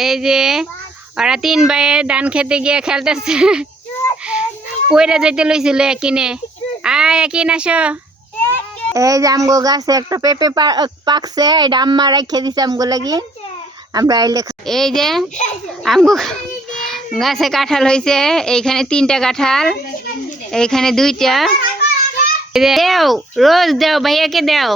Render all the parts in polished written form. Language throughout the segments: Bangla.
এই যে ওরা 3 ভাইয়ে ধান খেতে গিয়ে খেলতেছে, পয়রা যেতে লইছিল কিনে। আয় কিন আসো। এই যে আমগো গাছে একটা পেঁপে পাকছে, এটা আম্মা রাখিয়ে দিছে আমগো লাগি, আমরা আইলে। এই যে আমগো গাছে কাঁঠাল হয়েছে, এইখানে 3টা কাঁঠাল, এইখানে 2টা। দেও রোজ দেও, ভাইয়াকে দেও।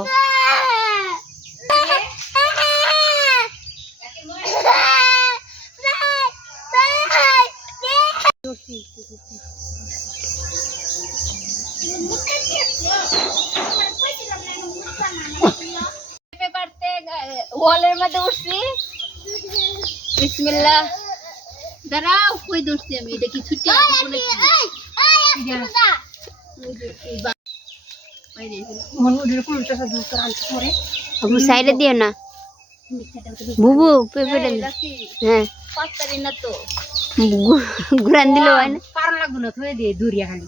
ওয়ালের মধ্যে উঠছি, বিসমিল্লাহ। দাঁড়াও, কই দৌড়ছি আমি? এটা কি ছুটি? সাইডে দিও না বুবু, পেঁপেটা হ্যাঁ পাত্তারি না তো, ঘুরান দিল হয় না, কারণ লাগবে না, থয়ে দিয়ে দূরিয়া খালি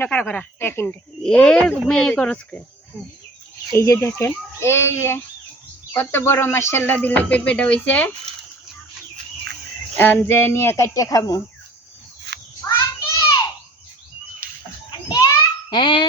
না খারাপ করা একিনটা এ মেয়ে করসকে। এই যে দেখেন, এই কত বড় মাশাআল্লাহ দিলে পেঁপেটা হইছে, যে নিয়ে কাটতে খামু। হ্যাঁ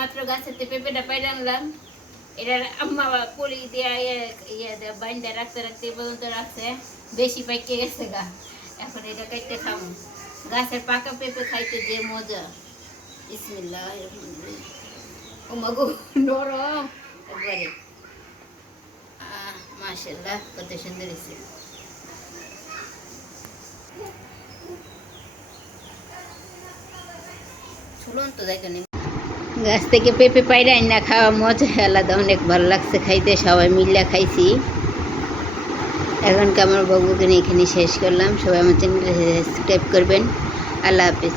মাত্র গাছেতে পেঁপেটা পাইরে আনলাম। এটার আম্মা পলি দিয়া বাইন্দা রাখতে রাখতে পর্যন্ত রাখছে, বেশি পাইকে গেছে গা। এখন এটা কাটতে খাবো। গাছের পাকা পেঁপে খাইতে যে মজা, বিসমিল্লাহ। ও মাগো নরম একবারে, মাশাআল্লাহ কত সুন্দর হয়েছে। চলুন তো দেখেন, গাছ থেকে পেঁপে পাইরা না খাওয়া মজা আলাদা, অনেক ভালো লাগছে খাইতে, সবাই মিলে খাইছি। এখন আমার বউকে এখানে শেষ করলাম। সবাই আমার চ্যানেলটা সাবস্ক্রাইব করবেন। আল্লাহ হাফিজ।